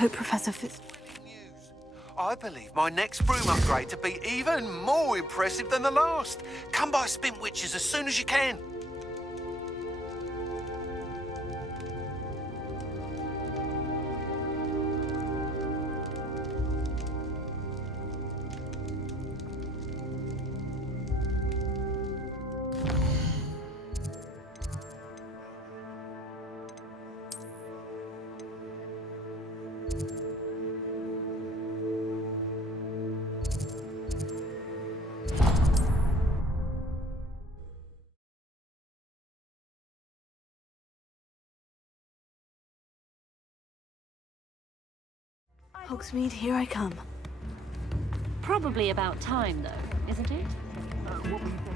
hope Professor Fitz... I believe my next broom upgrade to be even more impressive than the last. Come by Spin Witches as soon as you can. Hogsmeade, here I come. Probably about time, though, isn't it? What were you thinking?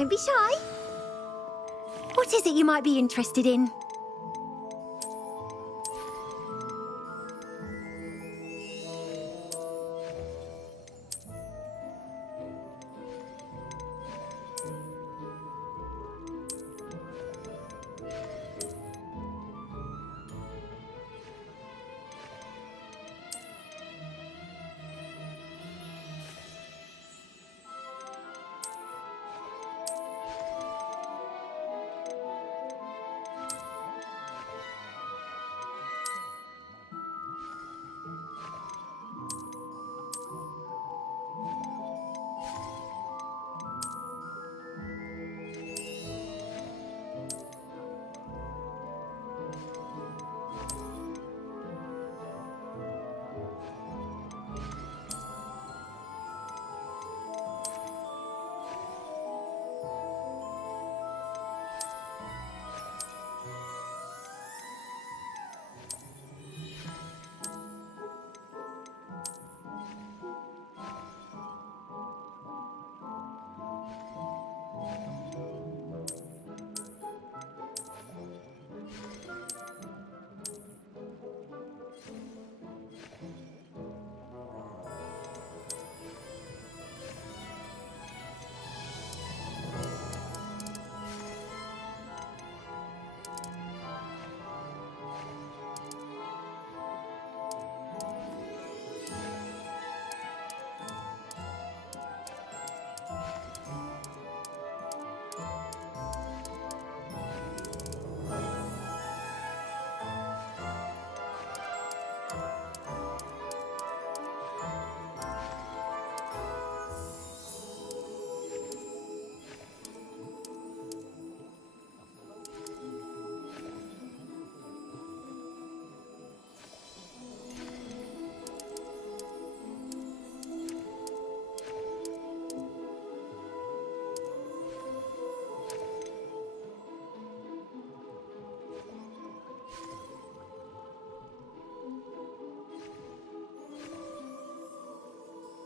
Don't be shy. What is it you might be interested in?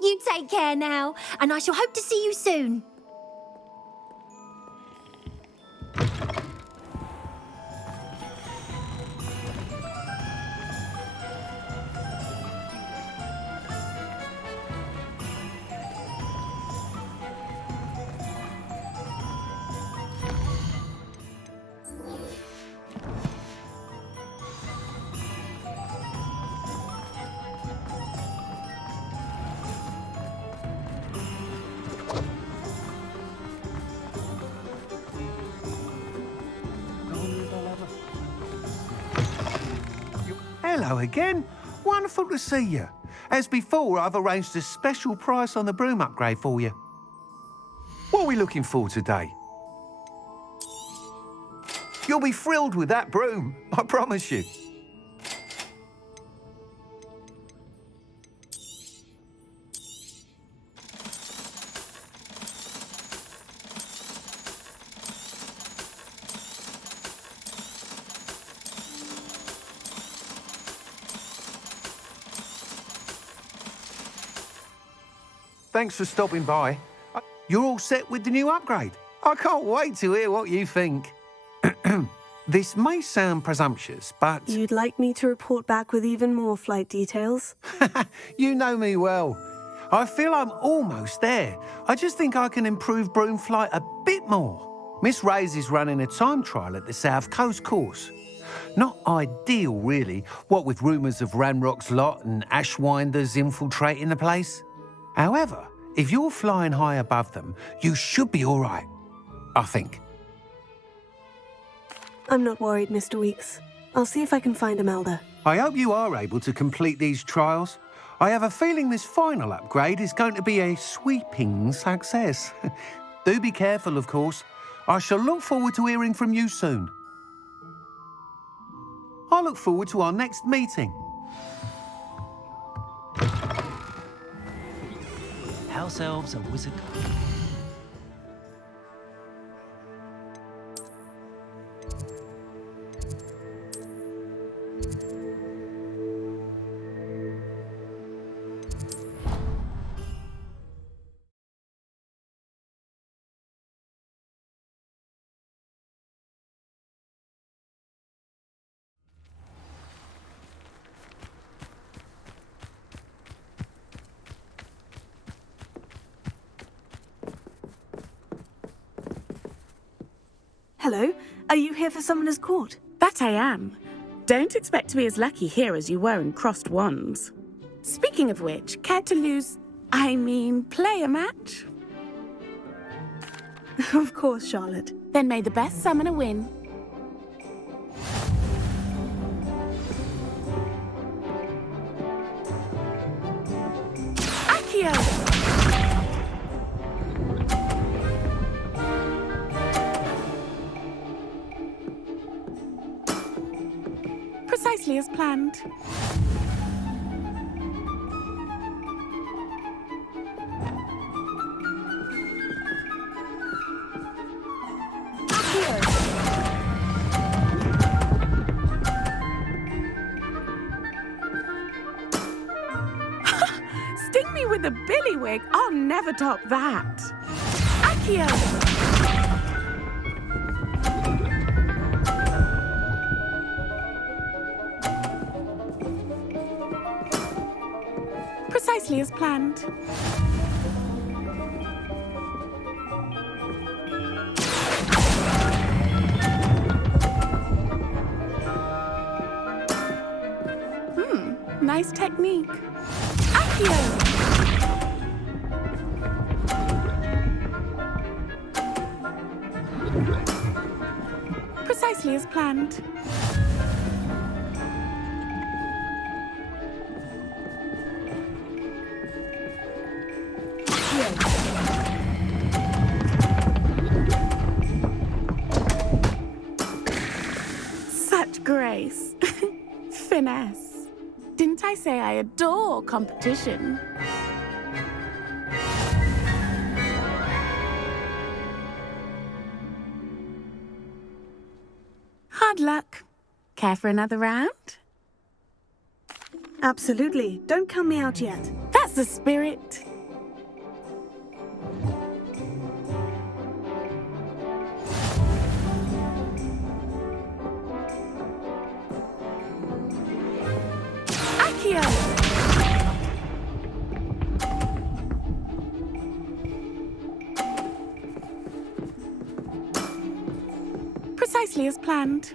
You take care now, and I shall hope to see you soon. Hello again. Wonderful to see you. As before, I've arranged a special price on the broom upgrade for you. What are we looking for today? You'll be thrilled with that broom, I promise you. Thanks for stopping by. You're all set with the new upgrade. I can't wait to hear what you think. This may sound presumptuous, but... You'd like me to report back with even more flight details? You know me well. I feel I'm almost there. I just think I can improve broom flight a bit more. Miss Ray's is running a time trial at the South Coast course. Not ideal, really, what with rumours of Ranrock's lot and Ashwinders infiltrating the place. However, if you're flying high above them, you should be all right, I think. I'm not worried, Mr. Weeks. I'll see if I can find Imelda. I hope you are able to complete these trials. I have a feeling this final upgrade is going to be a sweeping success. Do be careful, of course. I shall look forward to hearing from you soon. I look forward to our next meeting. House elves and wizard. Hello. Are you here for Summoner's Court? That I am. Don't expect to be as lucky here as you were in Crossed Wands. Speaking of which, care to play a match? Of course, Charlotte. Then may the best summoner win. Accio! Precisely as planned. Sting me with a billywig, I'll never top that. Accio! Precisely as planned. Nice technique. Accio! Precisely as planned. Such grace. Finesse. Didn't I say I adore competition? Hard luck. Care for another round? Absolutely. Don't count me out yet. That's the spirit. Accio! Precisely as planned.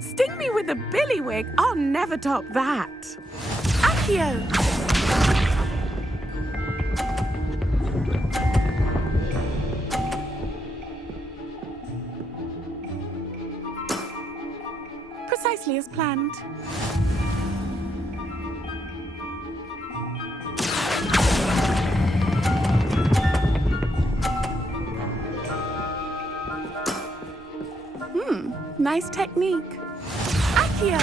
Sting me with a billywig, I'll never top that. Accio! Precisely as planned. Nice technique. Accio!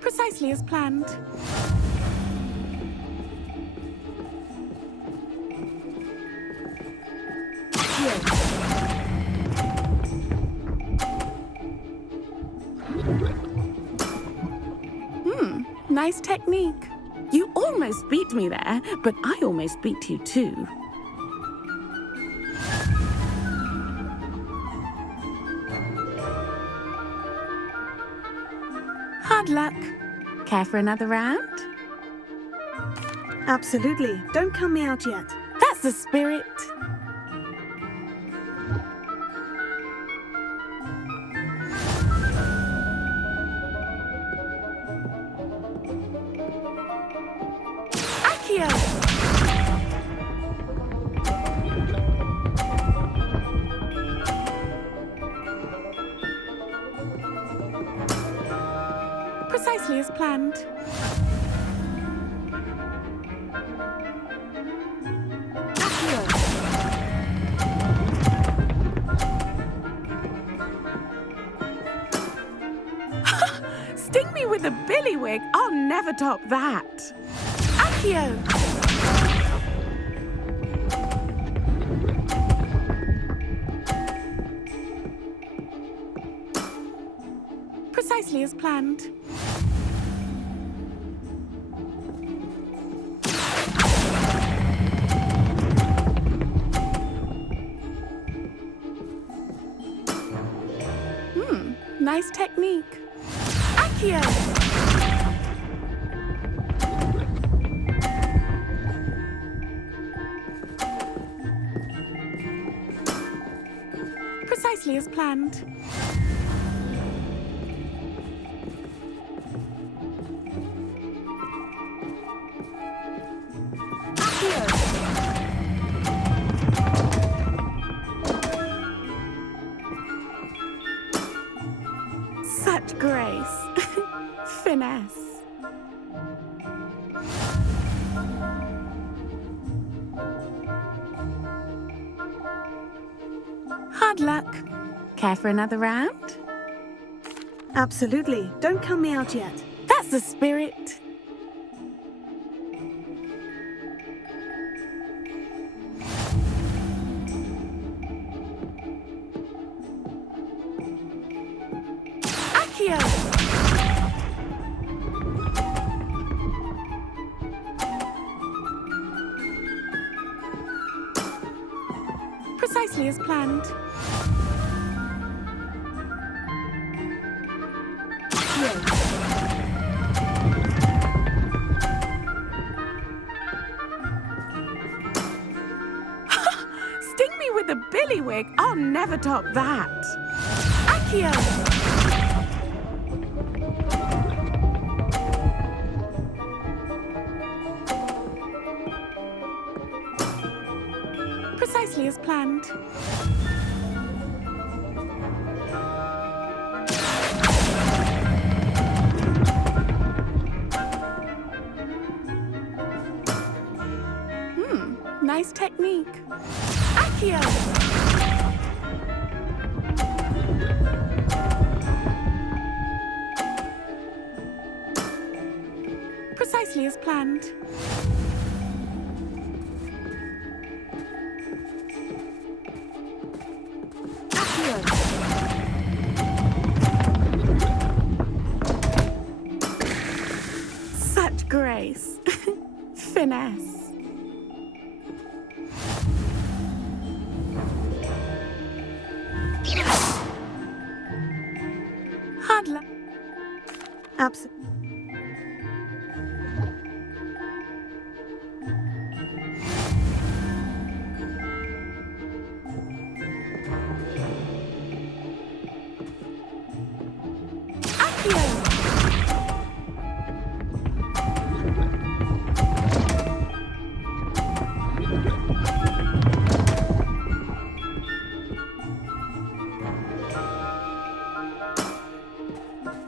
Precisely as planned. Nice technique. You almost beat me there, but I almost beat you too. Hard luck. Care for another round? Absolutely. Don't count me out yet. That's the spirit. Accio! Precisely as planned. Accio! Sting me with a billywig, I'll never top that. Accio! Precisely as planned. nice technique. Accio! Precisely as planned. Such grace. Finesse. Hard luck. Care for another round? Absolutely. Don't count me out yet. That's the spirit. Accio! Precisely as planned. Sting me with a billywig. I'll never top that. Accio! Precisely as planned. Nice technique. Accio! Precisely as planned. Accio! Such grace. Finesse. Hard luck. Absolutely.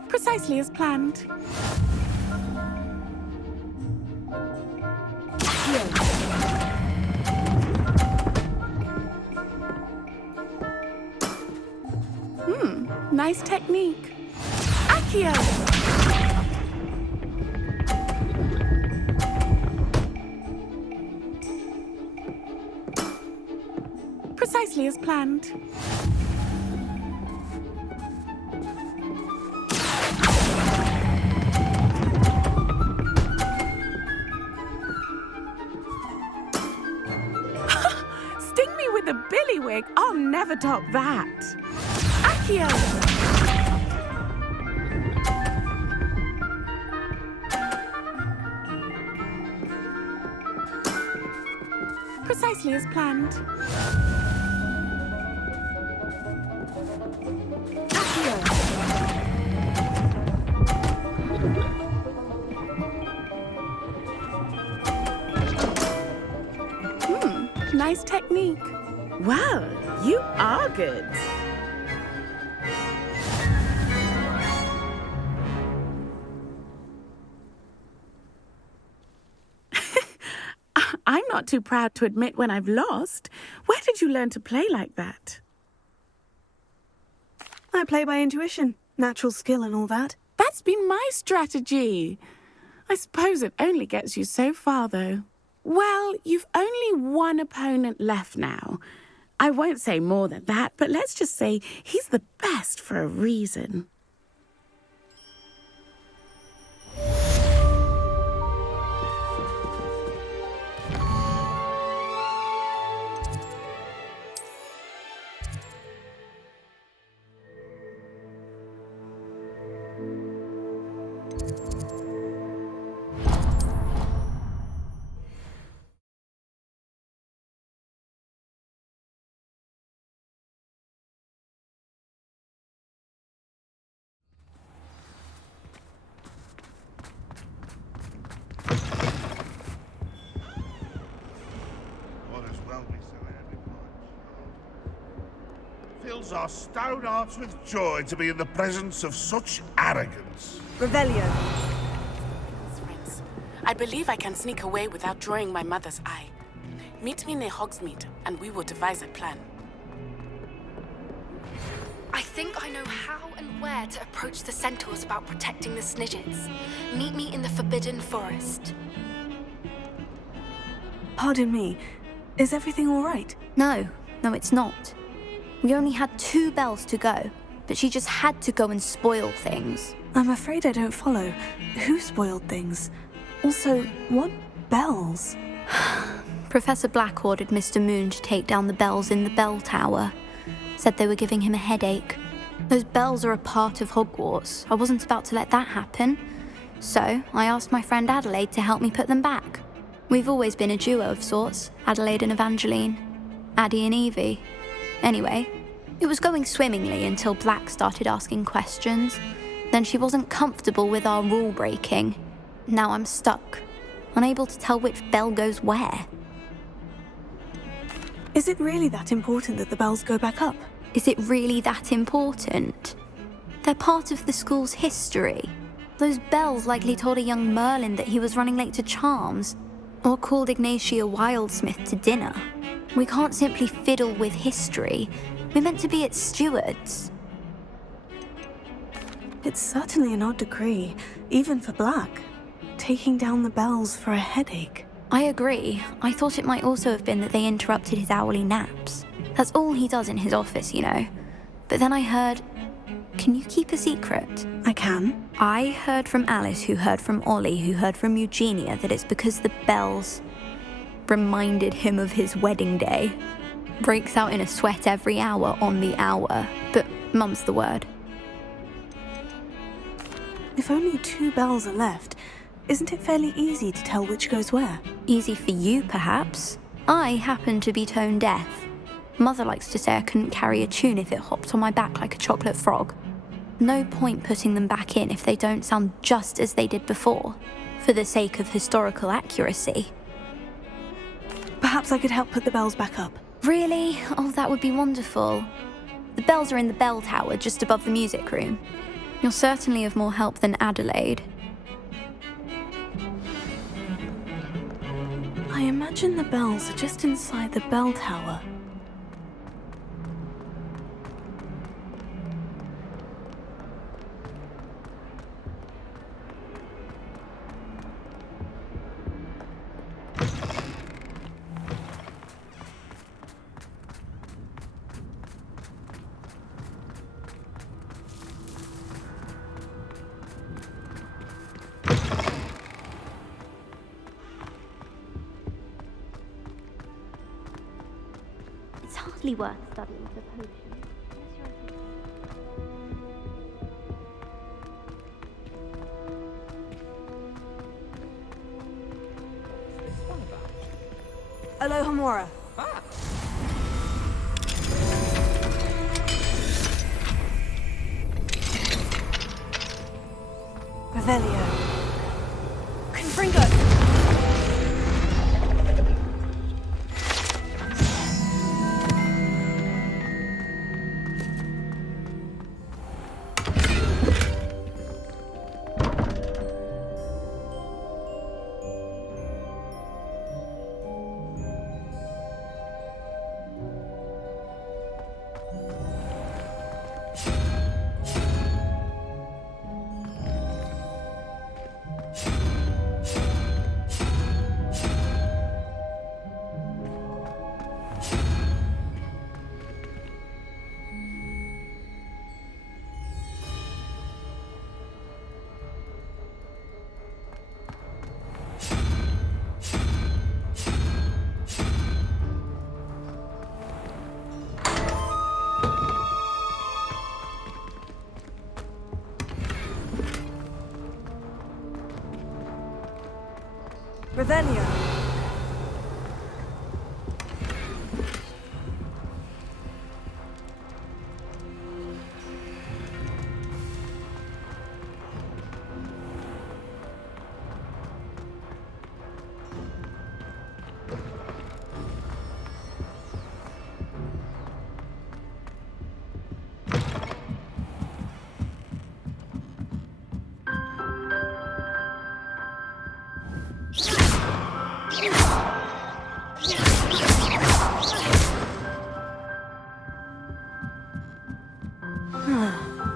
Precisely as planned. Nice technique. Accio! Precisely as planned. Sting me with a billywig. I'll never top that. Accio! Precisely as planned. Accio! Nice technique. Well, you are good. I'm not too proud to admit when I've lost. Where did you learn to play like that? I play by intuition, natural skill and all that. That's been my strategy. I suppose it only gets you so far, though. Well, you've only one opponent left now. I won't say more than that, but let's just say he's the best for a reason. fills our stout hearts with joy to be in the presence of such arrogance. Revelio. Friends, I believe I can sneak away without drawing my mother's eye. Meet me near Hogsmeade, and we will devise a plan. I think I know how and where to approach the centaurs about protecting the Snidgets. Meet me in the Forbidden Forest. Pardon me. Is everything all right? No, it's not. We only had 2 bells to go, but she just had to go and spoil things. I'm afraid I don't follow. Who spoiled things? Also, what bells? Professor Black ordered Mr. Moon to take down the bells in the bell tower. Said they were giving him a headache. Those bells are a part of Hogwarts. I wasn't about to let that happen. So I asked my friend Adelaide to help me put them back. We've always been a duo of sorts, Adelaide and Evangeline. Addie and Evie. Anyway, it was going swimmingly until Black started asking questions. Then she wasn't comfortable with our rule breaking. Now I'm stuck, unable to tell which bell goes where. Is it really that important that the bells go back up? Is it really that important? They're part of the school's history. Those bells likely told a young Merlin that he was running late to Charms, or called Ignatia Wildsmith to dinner. We can't simply fiddle with history. We're meant to be its stewards. It's certainly an odd decree, even for Black. Taking down the bells for a headache. I agree. I thought it might also have been that they interrupted his hourly naps. That's all he does in his office, you know. But then I heard... Can you keep a secret? I can. I heard from Alice, who heard from Ollie, who heard from Eugenia, that it's because the bells reminded him of his wedding day. Breaks out in a sweat every hour on the hour, but mum's the word. If only 2 bells are left, isn't it fairly easy to tell which goes where? Easy for you, perhaps. I happen to be tone deaf. Mother likes to say I couldn't carry a tune if it hopped on my back like a chocolate frog. No point putting them back in if they don't sound just as they did before, for the sake of historical accuracy. Perhaps I could help put the bells back up. Really? Oh, that would be wonderful. The bells are in the bell tower just above the music room. You're certainly of more help than Adelaide. I imagine the bells are just inside the bell tower. It's hardly worth studying for potions. Alohomora. Revelio. Confringo. Revelio.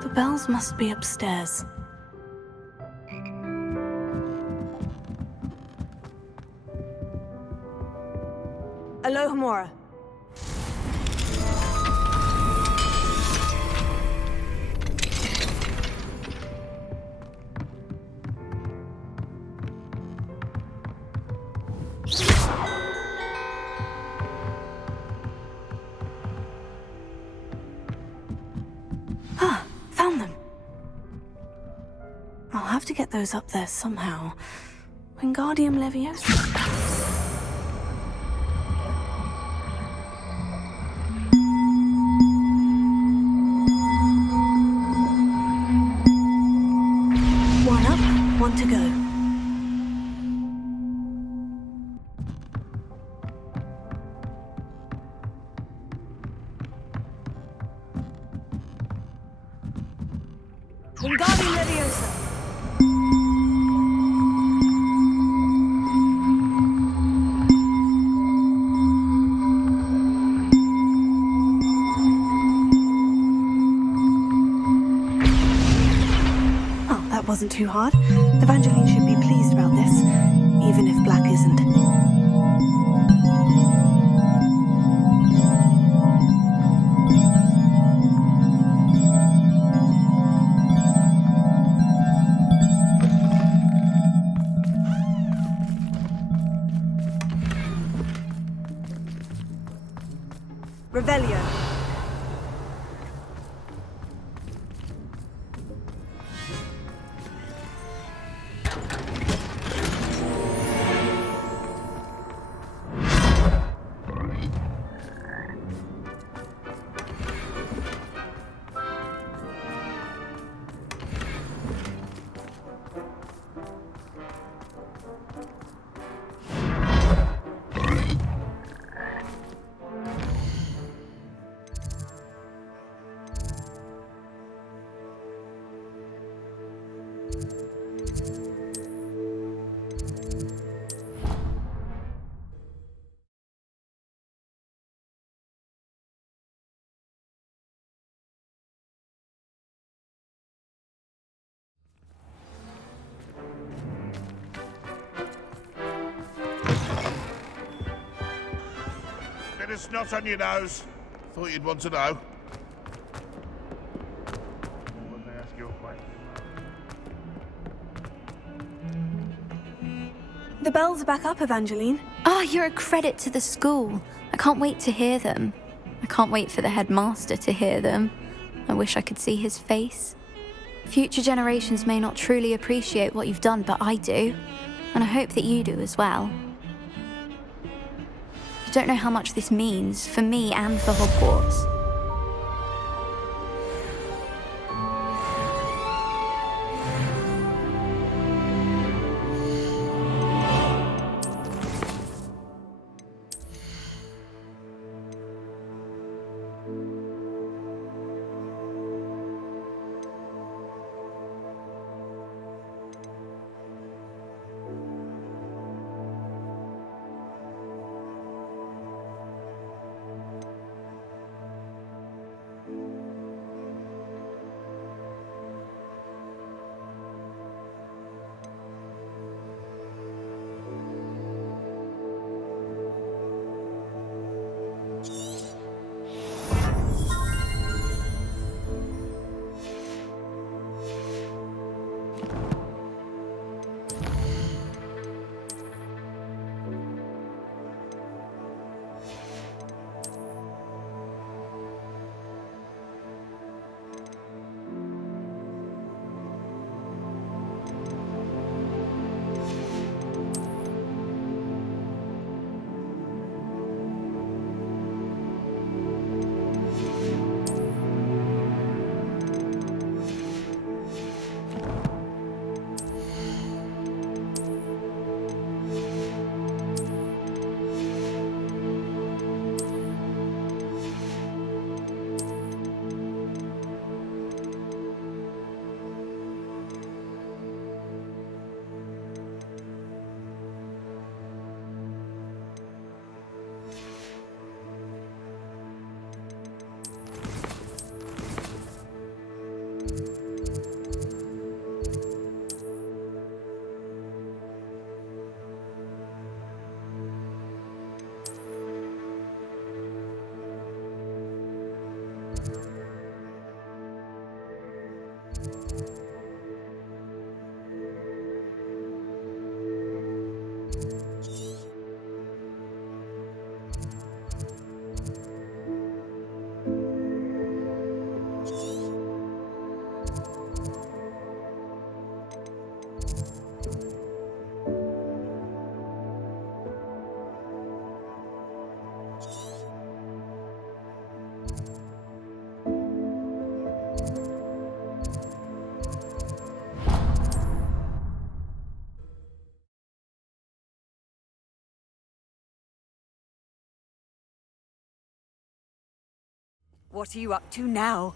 The bells must be upstairs. Alohomora. Found them. I'll have to get those up there somehow. Wingardium Leviosa. One up, one to go. Wingardium Leviosa. Oh, that wasn't too hard. Evangeline should be pleased about this, even if Black isn't. Revelio. Bit of snot on your nose. Thought you'd want to know. When they ask you a question. The bells are back up, Evangeline. Oh, you're a credit to the school. I can't wait to hear them. I can't wait for the headmaster to hear them. I wish I could see his face. Future generations may not truly appreciate what you've done, but I do. And I hope that you do as well. You don't know how much this means for me and for Hogwarts. What are you up to now?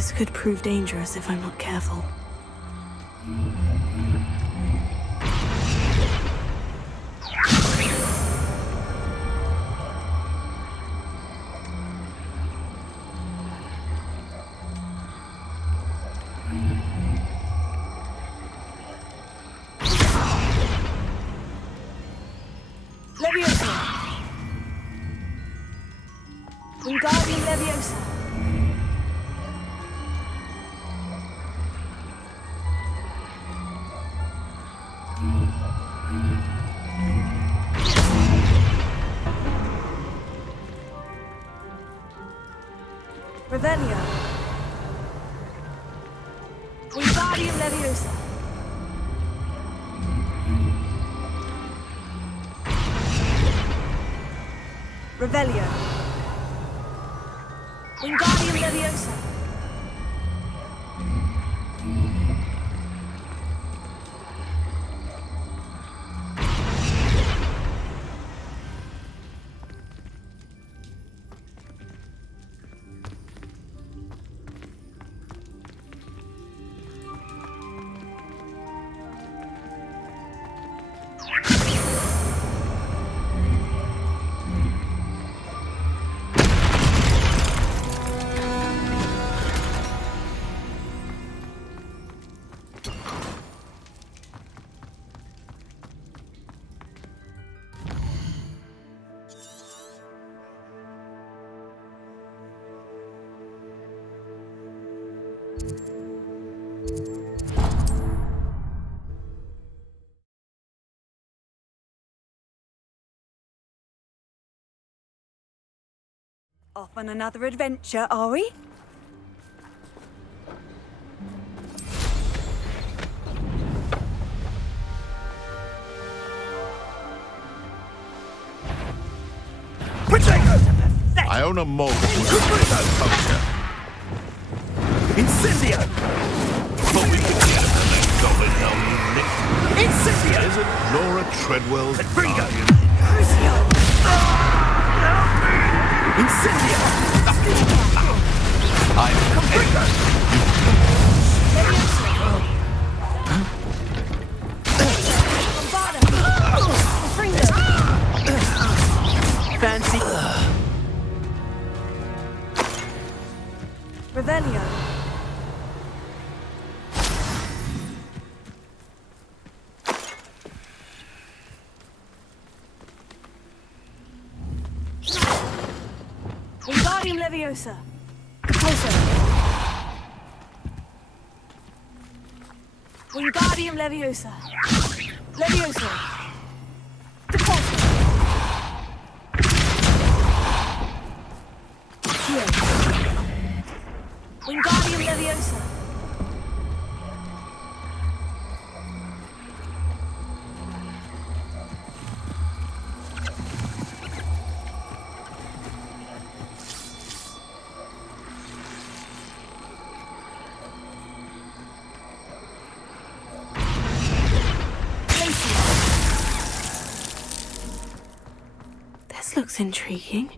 This could prove dangerous if I'm not careful. Leviosa! Wingardium Leviosa! Revelio! Wingardium Leviosa! Revelio! Wingardium Leviosa! Off on another adventure, are we? I own a mold without culture. Incendio! But we can get it and then goblin helm nick. Incendio! Is it Laura Treadwell's Bringo! guardian? Crucio! Incendio! I'm Bringo! Fancy. Revelio. Wingardium Leviosa. Repulso. Wingardium Leviosa. Leviosa. Repulso. Here. Wingardium Leviosa. This looks intriguing.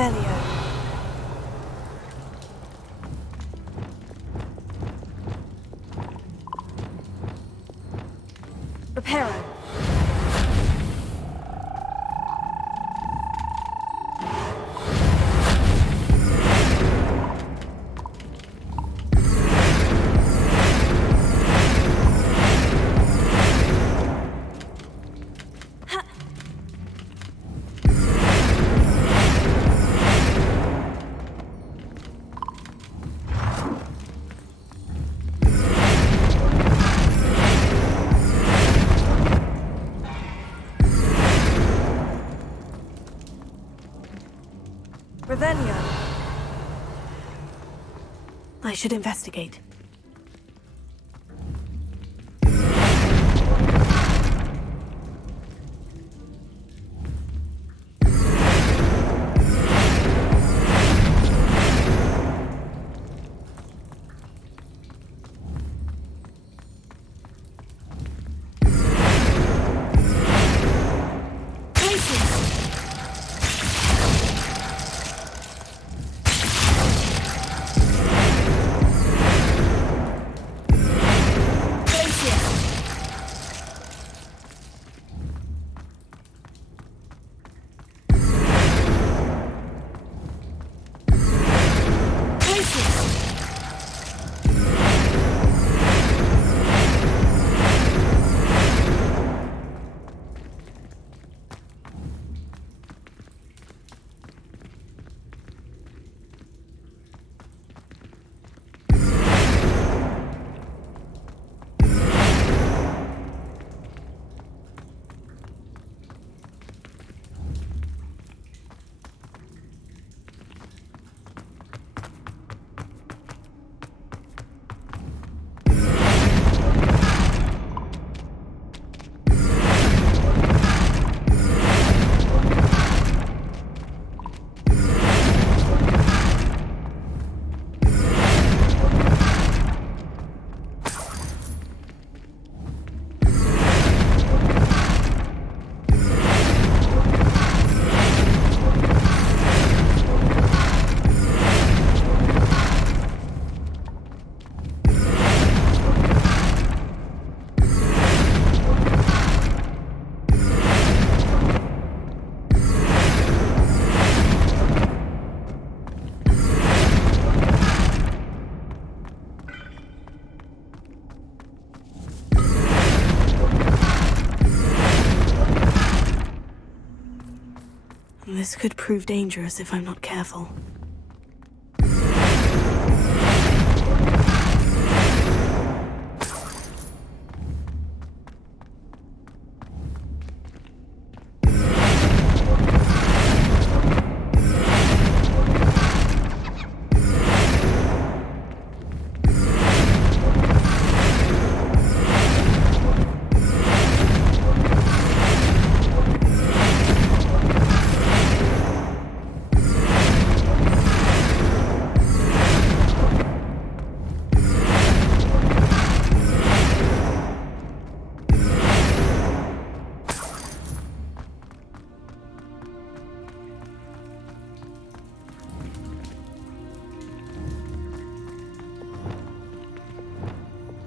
Revelio. Reparo. Revelio. I should investigate. This could prove dangerous if I'm not careful.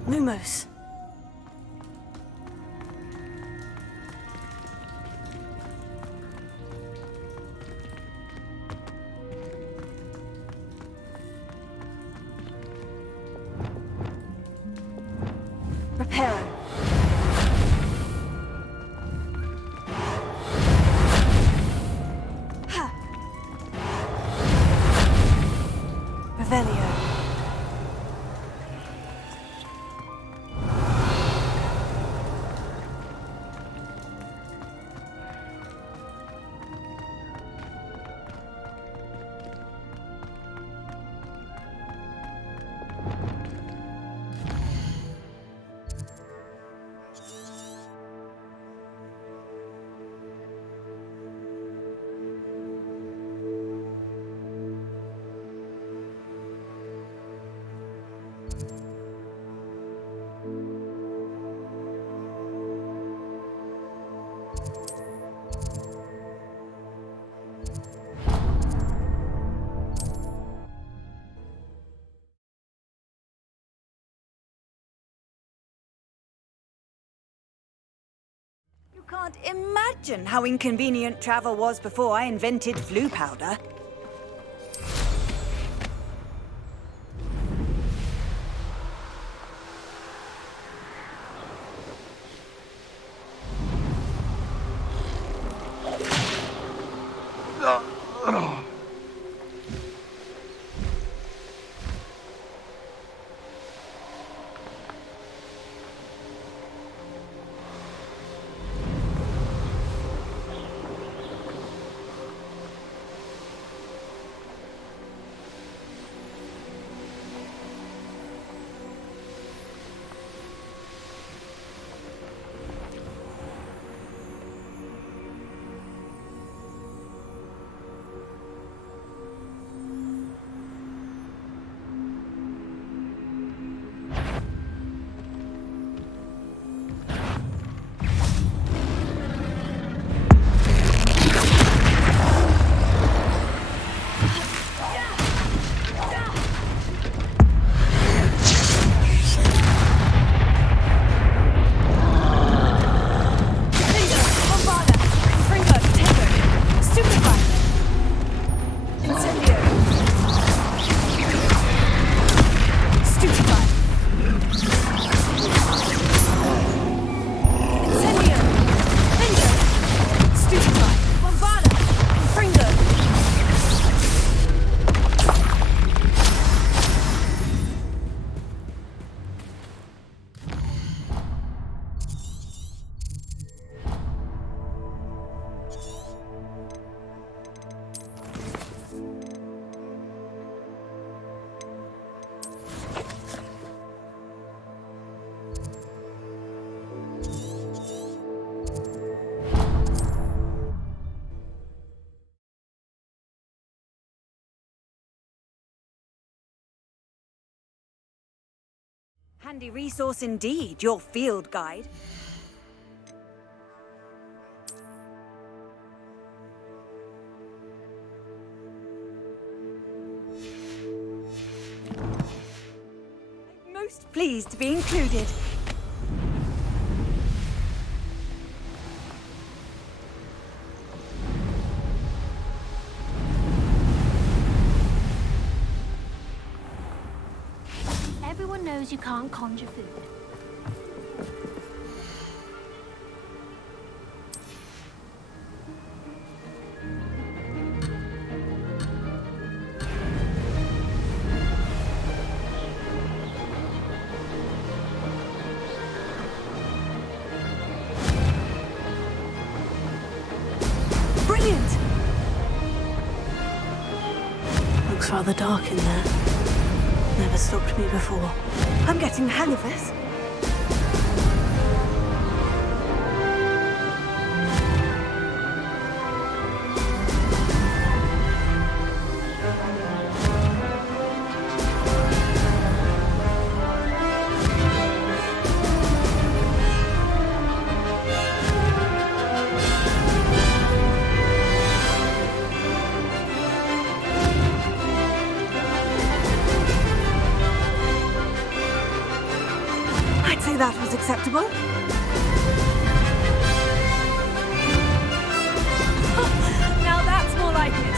Lumos. Reparo. Ha. Revelio. Can't imagine how inconvenient travel was before I invented flu powder. Handy resource indeed, your field guide. I'm most pleased to be included. Everyone knows you can't conjure food. Brilliant! Looks rather dark in there. Never stopped me before. I'm getting the hang of this. That was acceptable. Now that's more like it.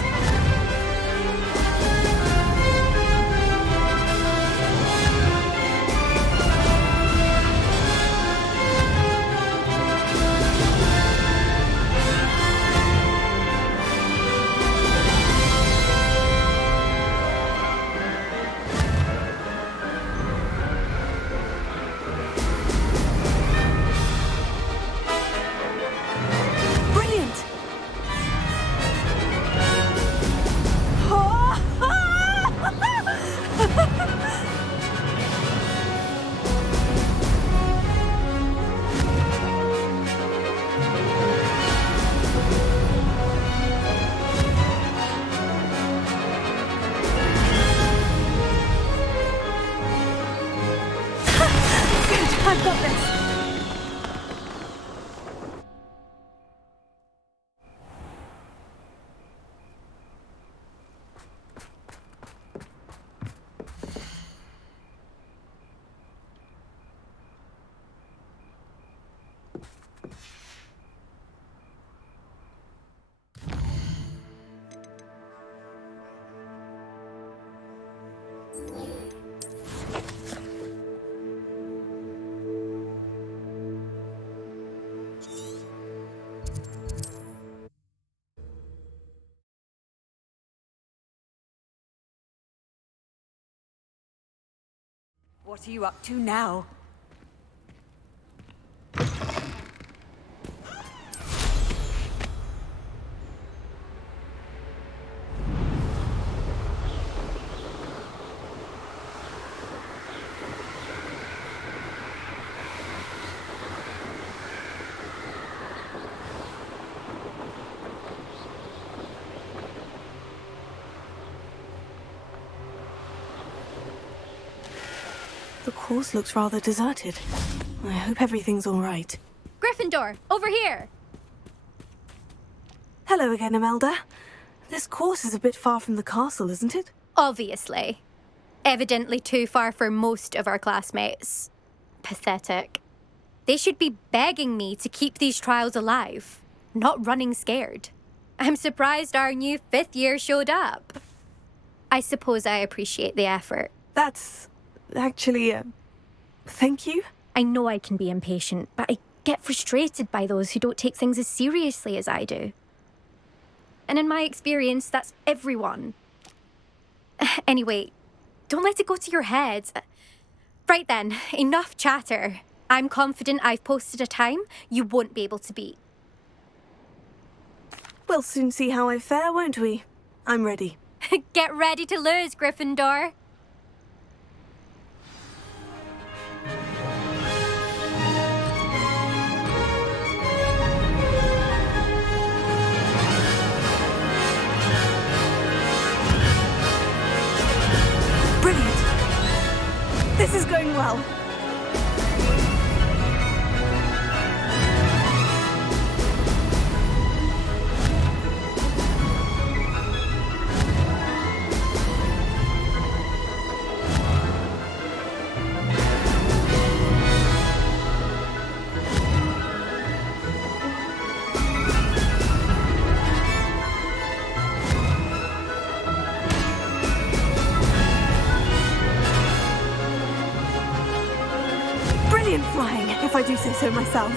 I've got this. What are you up to now? The course looks rather deserted. I hope everything's all right. Gryffindor, over here! Hello again, Imelda. This course is a bit far from the castle, isn't it? Obviously. Evidently too far for most of our classmates. Pathetic. They should be begging me to keep these trials alive, not running scared. I'm surprised our new 5th year showed up. I suppose I appreciate the effort. That's actually, thank you. I know I can be impatient, but I get frustrated by those who don't take things as seriously as I do. And in my experience, that's everyone. Anyway, don't let it go to your head. Right then, enough chatter. I'm confident I've posted a time you won't be able to beat. We'll soon see how I fare, won't we? I'm ready. Get ready to lose, Gryffindor. Brilliant. This is going well. Flying, if I do say so myself.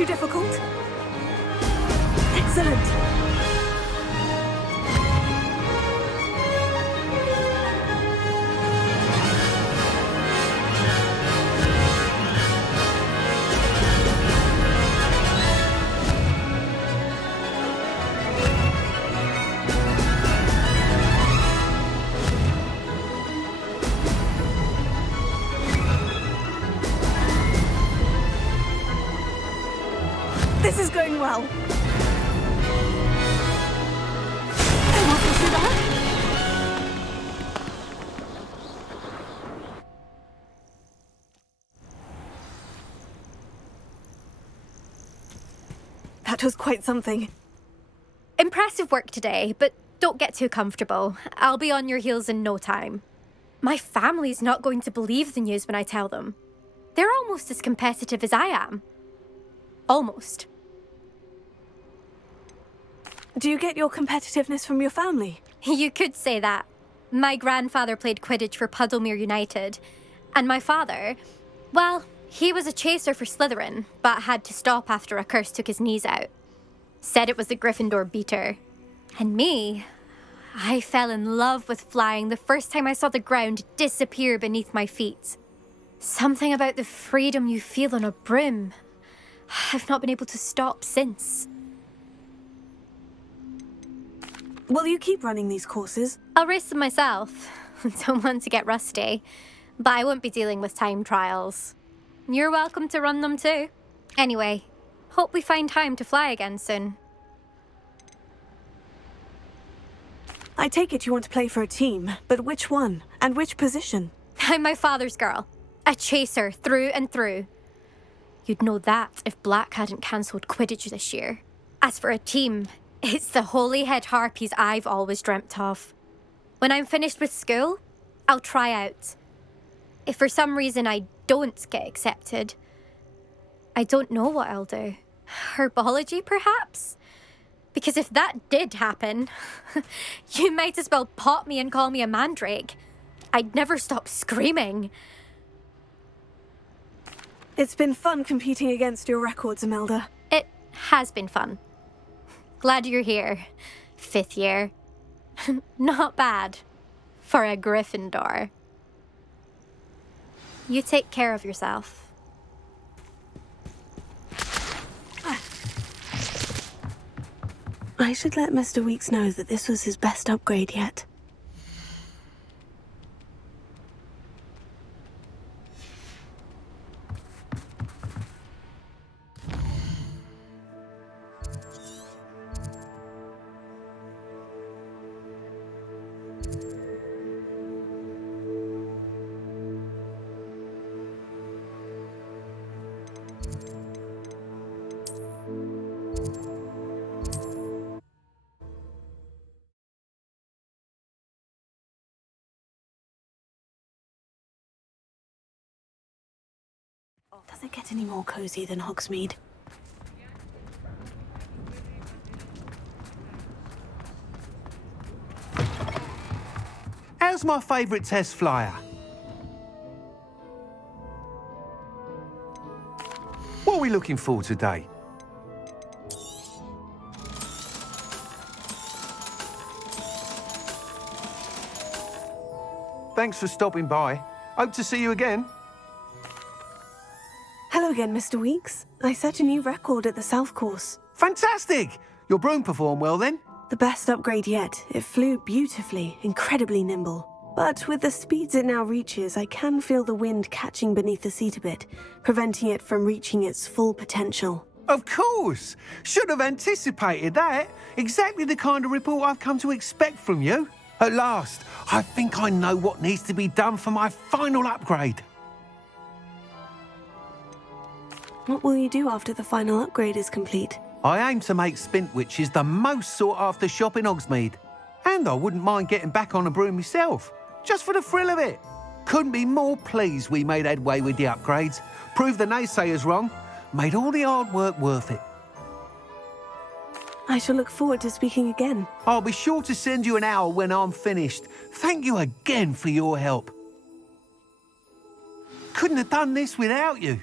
too difficult? Excellent. This is going well. I wasn't too bad. That was quite something. Impressive work today, but don't get too comfortable. I'll be on your heels in no time. My family's not going to believe the news when I tell them. They're almost as competitive as I am. Almost. Do you get your competitiveness from your family? You could say that. My grandfather played Quidditch for Puddlemere United. And my father, well, he was a chaser for Slytherin, but had to stop after a curse took his knees out. Said it was the Gryffindor beater. And me, I fell in love with flying the first time I saw the ground disappear beneath my feet. Something about the freedom you feel on a broom. I've not been able to stop since. Will you keep running these courses? I'll race them myself. Don't want to get rusty. But I won't be dealing with time trials. You're welcome to run them too. Anyway, hope we find time to fly again soon. I take it you want to play for a team, but which one? And which position? I'm my father's girl. A chaser through and through. You'd know that if Black hadn't cancelled Quidditch this year. As for a team, it's the Holyhead Harpies I've always dreamt of. When I'm finished with school, I'll try out. If for some reason I don't get accepted, I don't know what I'll do. Herbology, perhaps? Because if that did happen, you might as well pop me and call me a mandrake. I'd never stop screaming. It's been fun competing against your records, Imelda. It has been fun. Glad you're here. 5th year. Not bad. For a Gryffindor. You take care of yourself. I should let Mr. Weeks know that this was his best upgrade yet. Does it get any more cozy than Hogsmeade? How's my favourite test flyer? What are we looking for today? Thanks for stopping by. Hope to see you again. Hello again, Mr. Weeks. I set a new record at the South course. Fantastic! Your broom performed well then? The best upgrade yet. It flew beautifully, incredibly nimble. But with the speeds it now reaches, I can feel the wind catching beneath the seat a bit, preventing it from reaching its full potential. Of course! Should have anticipated that. Exactly the kind of report I've come to expect from you. At last, I think I know what needs to be done for my final upgrade. What will you do after the final upgrade is complete? I aim to make Spintwitches the most sought-after shop in Hogsmeade. And I wouldn't mind getting back on a broom myself, just for the thrill of it. Couldn't be more pleased we made headway with the upgrades, proved the naysayers wrong, made all the hard work worth it. I shall look forward to speaking again. I'll be sure to send you an owl when I'm finished. Thank you again for your help. Couldn't have done this without you.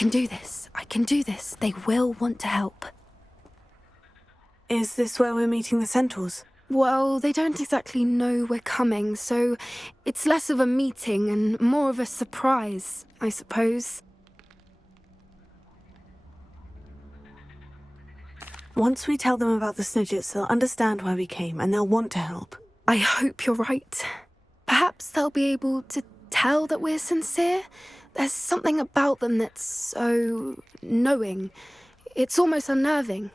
can do this. I can do this. They will want to help. Is this where we're meeting the centaurs? Well, they don't exactly know we're coming, so it's less of a meeting and more of a surprise, I suppose. Once we tell them about the Snidgets, they'll understand why we came and they'll want to help. I hope you're right. Perhaps they'll be able to tell that we're sincere. There's something about them that's so knowing. It's almost unnerving.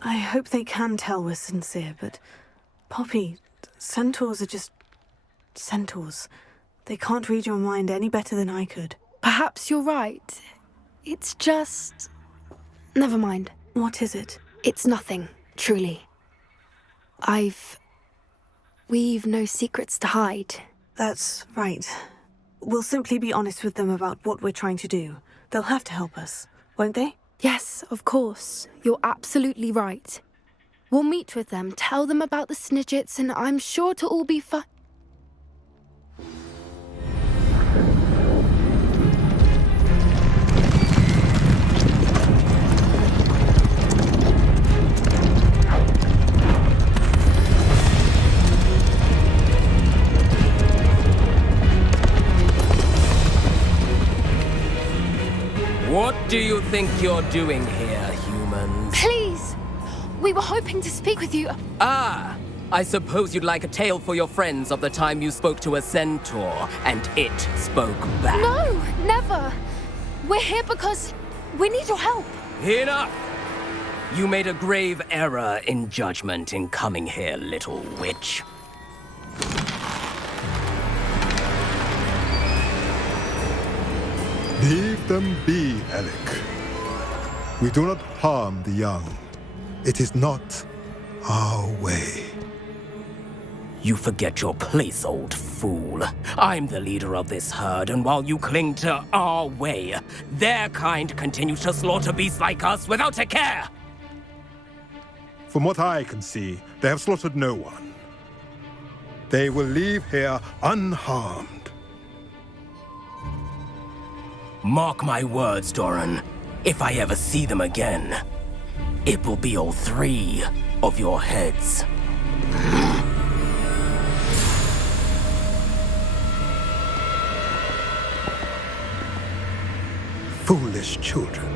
I hope they can tell we're sincere, but Poppy, centaurs are just centaurs. They can't read your mind any better than I could. Perhaps you're right. It's just... Never mind. What is it? It's nothing, truly. We've no secrets to hide. That's right. We'll simply be honest with them about what we're trying to do. They'll have to help us, won't they? Yes, of course. You're absolutely right. We'll meet with them, tell them about the Snidgets, and I'm sure to all be fine. What do you think you're doing here, humans? Please! We were hoping to speak with you. Ah! I suppose you'd like a tale for your friends of the time you spoke to a centaur, and it spoke back. No, never! We're here because we need your help. Enough! You made a grave error in judgment in coming here, little witch. Leave them be, Alec. We do not harm the young. It is not our way. You forget your place, old fool. I'm the leader of this herd, and while you cling to our way, their kind continues to slaughter beasts like us without a care! From what I can see, they have slaughtered no one. They will leave here unharmed. Mark my words, Doran. If I ever see them again, it will be all 3 of your heads. Foolish children.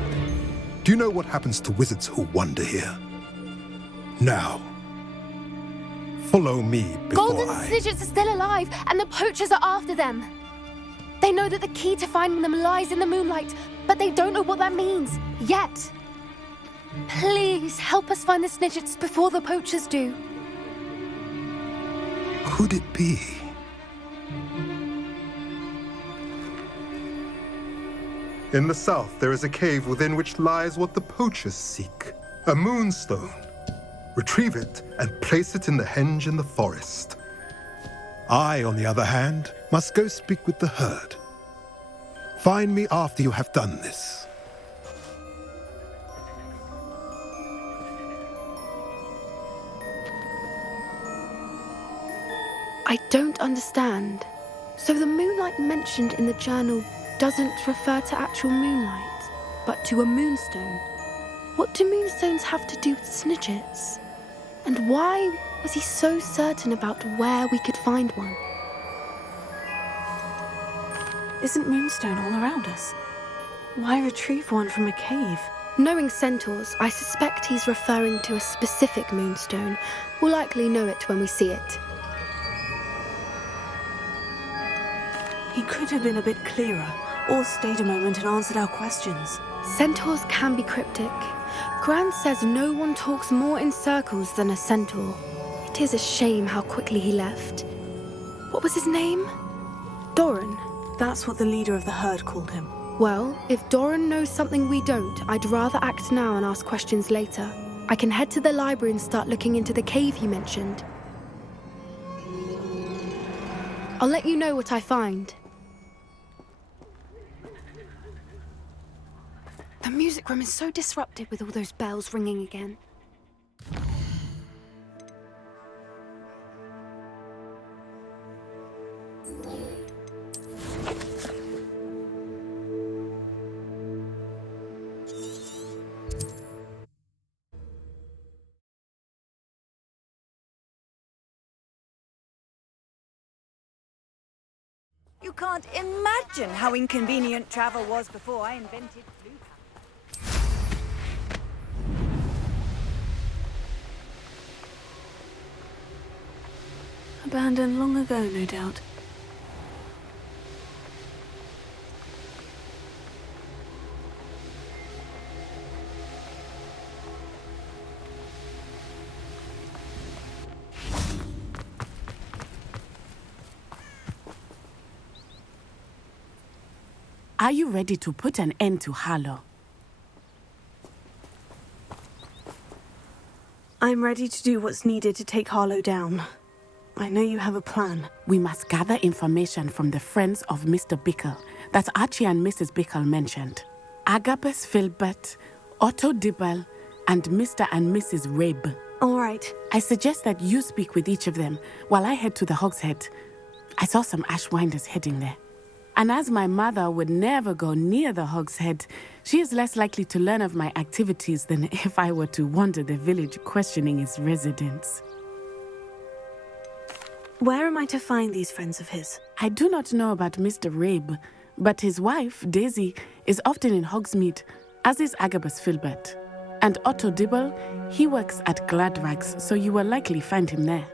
Do you know what happens to wizards who wander here? Now, follow me before Golden Snidgets are still alive, and the poachers are after them. They know that the key to finding them lies in the moonlight, but they don't know what that means, yet. Please, help us find the Snidgets before the poachers do. Could it be? In the south, there is a cave within which lies what the poachers seek. A moonstone. Retrieve it and place it in the henge in the forest. I, on the other hand, must go speak with the herd. Find me after you have done this. I don't understand. So the moonlight mentioned in the journal doesn't refer to actual moonlight, but to a moonstone. What do moonstones have to do with Snidgets? And why was he so certain about where we could find one? Isn't moonstone all around us? Why retrieve one from a cave? Knowing centaurs, I suspect he's referring to a specific moonstone. We'll likely know it when we see it. He could have been a bit clearer, or stayed a moment and answered our questions. Centaurs can be cryptic. Gran says no one talks more in circles than a centaur. It is a shame how quickly he left. What was his name? Doran. That's what the leader of the herd called him. Well, if Doran knows something we don't, I'd rather act now and ask questions later. I can head to the library and start looking into the cave he mentioned. I'll let you know what I find. The music room is so disrupted with all those bells ringing again. You can't imagine how inconvenient travel was before I invented blue. Abandoned long ago, no doubt. Are you ready to put an end to Harlow? I'm ready to do what's needed to take Harlow down. I know you have a plan. We must gather information from the friends of Mr. Bickle that Archie and Mrs. Bickle mentioned. Agabus Filbert, Otto Dibble, and Mr. and Mrs. Rabe. All right. I suggest that you speak with each of them while I head to the Hogshead. I saw some Ashwinders heading there. And as my mother would never go near the Hogshead, she is less likely to learn of my activities than if I were to wander the village questioning its residents. Where am I to find these friends of his? I do not know about Mr. Rabe, but his wife, Daisy, is often in Hogsmeade, as is Agabus Filbert. And Otto Dibble, he works at Gladrags, so you will likely find him there.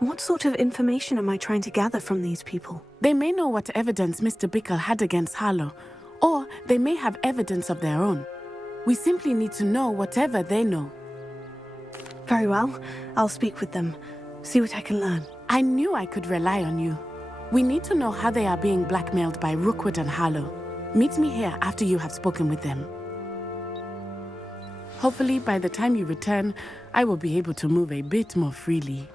What sort of information am I trying to gather from these people? They may know what evidence Mr. Bickle had against Harlow, or they may have evidence of their own. We simply need to know whatever they know. Very well. I'll speak with them. See what I can learn. I knew I could rely on you. We need to know how they are being blackmailed by Rookwood and Harlow. Meet me here after you have spoken with them. Hopefully, by the time you return, I will be able to move a bit more freely.